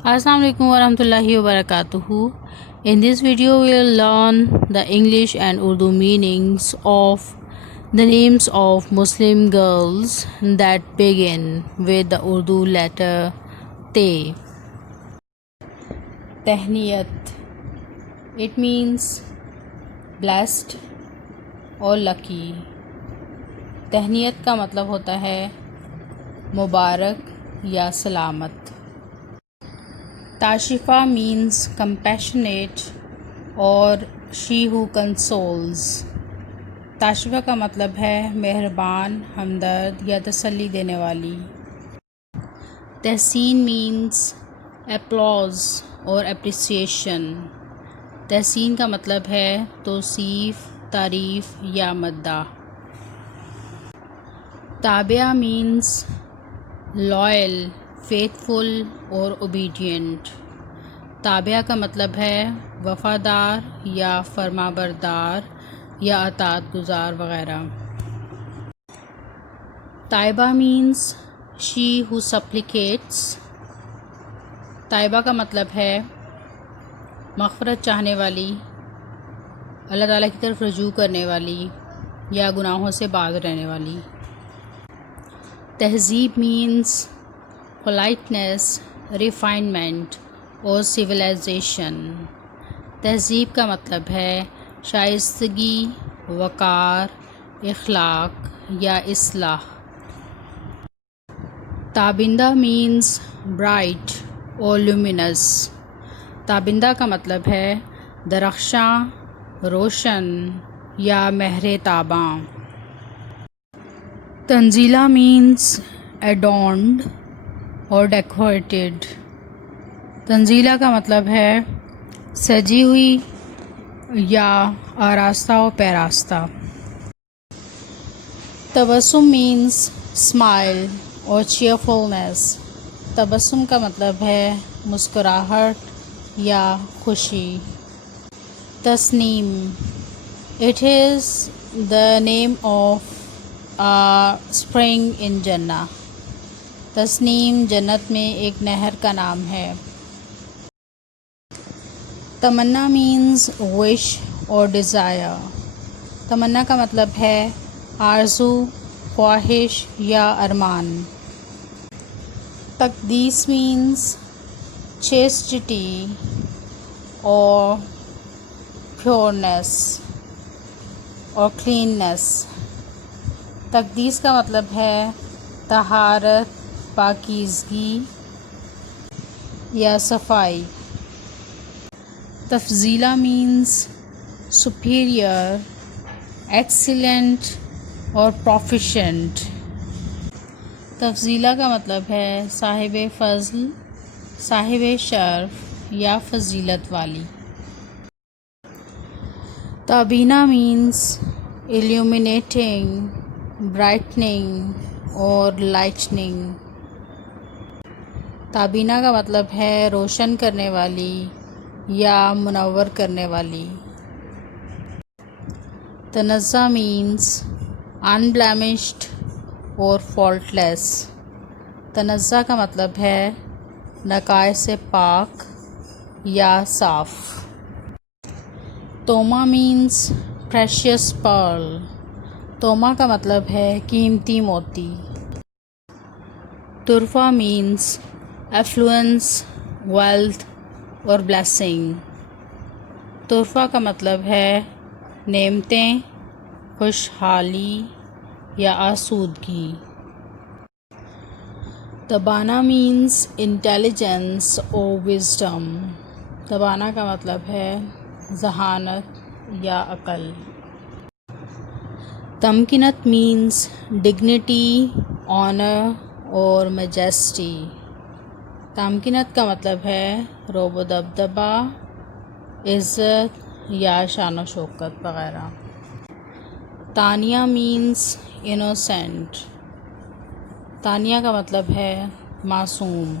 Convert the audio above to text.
Assalamu alaikum warahmatullahi wabarakatuh. In this video, we'll learn the English and Urdu meanings of the names of Muslim girls that begin with the Urdu letter Te. Tehniyat. It means blessed or lucky. تہنیت کا مطلب ہوتا ہے مبارک یا سلامت. تاشفہ means compassionate or she who consoles. تاشفہ کا مطلب ہے مہربان، ہمدرد یا تسلی دینے والی. تحسین means applause or appreciation. تحسین کا مطلب ہے توصیف، تعریف یا مدح. تابعہ means loyal, faithful اور obedient. تابعہ کا مطلب ہے وفادار یا فرمانبردار یا اطاعت گزار وغیرہ. طائبہ means she who supplicates. طائبہ کا مطلب ہے مغفرت چاہنے والی، اللہ تعالیٰ کی طرف رجوع کرنے والی یا گناہوں سے باز رہنے والی. تہذیب means politeness, refinement اور civilization. تہذیب کا مطلب ہے شائستگی، وقار، اخلاق یا اصلاح. تابندہ means bright اور luminous. تابندہ کا مطلب ہے درخشاں، روشن یا مہر تاباں. تنزیلہ means adorned اور decorated. تنزیلہ کا مطلب ہے سجی ہوئی یا آراستہ و پیراستہ. تبسم means smile اور cheerfulness. تبسم کا مطلب ہے مسکراہٹ یا خوشی. Tasnim. It is the name of spring in Jannah. Tasnim جنت میں ایک نہر کا نام ہے. تمنا means wish اور desire. تمنا کا مطلب ہے آرزو، خواہش یا ارمان. تقدیس means chastity اور pureness اور cleanness. تقدیس کا مطلب ہے طہارت، پاکیزگی یا صفائی. تفضیلہ means superior, excellent اور proficient. تفضیلہ کا مطلب ہے صاحب فضل، صاحب شرف یا فضیلت والی. تابینہ means illuminating, brightening اور lightening. تابینہ کا مطلب ہے روشن کرنے والی یا منور کرنے والی. تنزہ means unblemished اور faultless. تنزہ کا مطلب ہے نقائص سے پاک یا صاف. تومہ means precious pearl. تومہ کا مطلب ہے قیمتی موتی. طرفہ means affluence, wealth اور blessing. طرفہ کا مطلب ہے نعمتیں، خوشحالی یا آسودگی. تبانہ means intelligence اور wisdom. تبانہ کا مطلب ہے ذہانت یا عقل. تمکنت means dignity, honor اور majesty. تمکنت کا مطلب ہے رعب و دبدبہ، عزت یا شان و شوکت وغیرہ. Tania means innocent. تانیہ کا مطلب ہے معصوم.